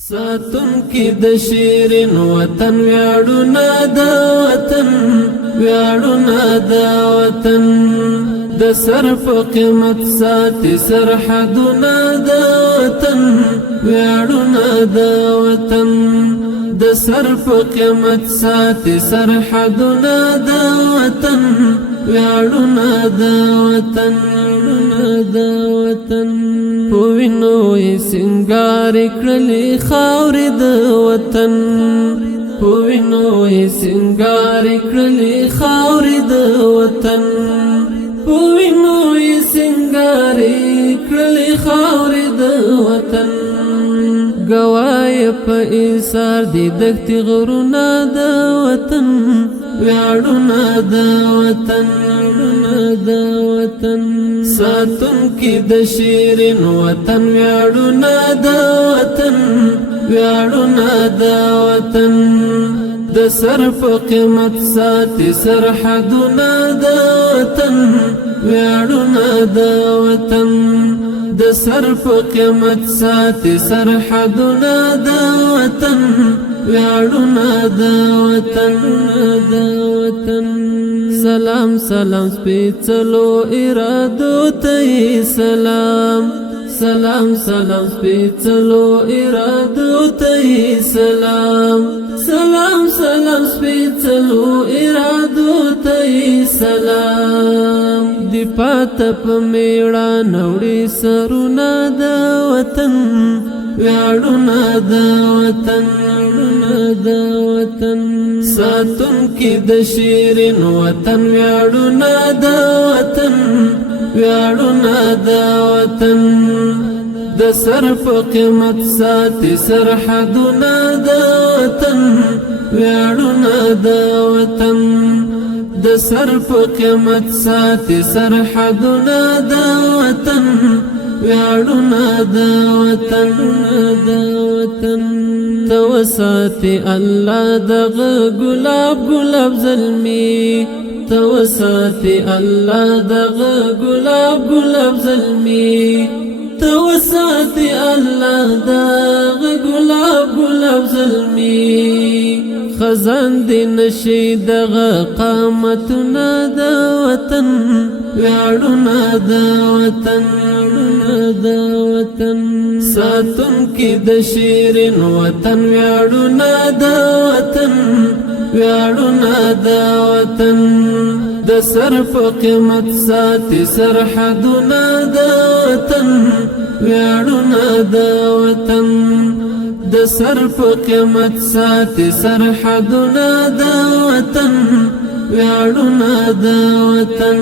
ساتن کی د شیرین وطن ویاړونه د وطن ویاړونه د وطن د سر په قیمت ساتي سرحدونه د وطن ویاړونه د وطن د سر په قیمت ساتي سرحدونه د وطن ویاړونه د وطن د وطن پوینو یې سنگار کړلې خاورې د وطن پوینو یې سنگار کړلې خاورې د وطن پوینو یې سنگار کړلې خاورې د وطن گواي په ایثار دي دښتې غرونه د وطن ویاړونه د وطن د وطن ساتن کی د شیرین وطن ویاړونه د وطن ویاړونه د وطن د سر په قیمت ساتي سرحدونه د وطن ویاړونه د وطن د سر په قیمت ساتي سرحدونه د وطن ویاړونه د وطن د وطن سلام سلام سپیڅلو ارادو ته سلام سلام سلام سپیڅلو ارادو ته سلام سلام سلام سپیڅلو ارادو ته سلام دی پات په میړه نوړي سرونه د وطن ویاړونه د وطن د وطن ساتن کی د شیرین وطن ویاړونه د وطن ویاړونه د وطن د سر په قیمت ساتي سرحدونه د وطن ویاړونه د وطن د سر په قیمت ساتي سرحدونه د وطن ویاړونه د وطن د وطن توساتي الله دغه ګلاب ګلاب زلمي توساتي الله دغه ګلاب ګلاب زلمي توساتي الله دغه ګلاب ګلاب زلمي خزان دی نشي دغه قامتونه د وطن ویاړونه د وطن د وطن ساتن کی د شیرین وطن ویاړونه د وطن ویاړونه د وطن د سر په قیمت ساتي سرحدونه د وطن ویاړونه د وطن د سر په قیمت ساتي سرحدونه د وطن ویاړونه د وطن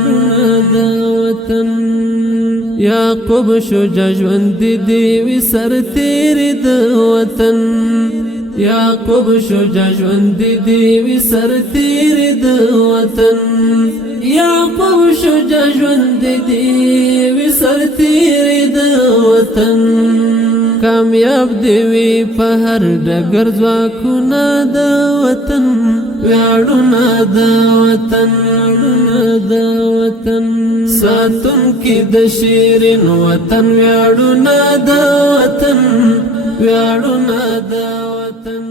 د وطن یعقوب شجاع ژوند دی وی سر تیر د وطن یعقوب شجاع ژوند دی وی سر تیر د وطن یعقوب شجاع ژوند دی وی سر تیر د وطن کامیاب دی وی په هر ډګر ځواکونه د وطن ویاړونه د وطن د وطن ساتن کی د شیرین وطن ویاړونه د وطن ویاړونه د وطن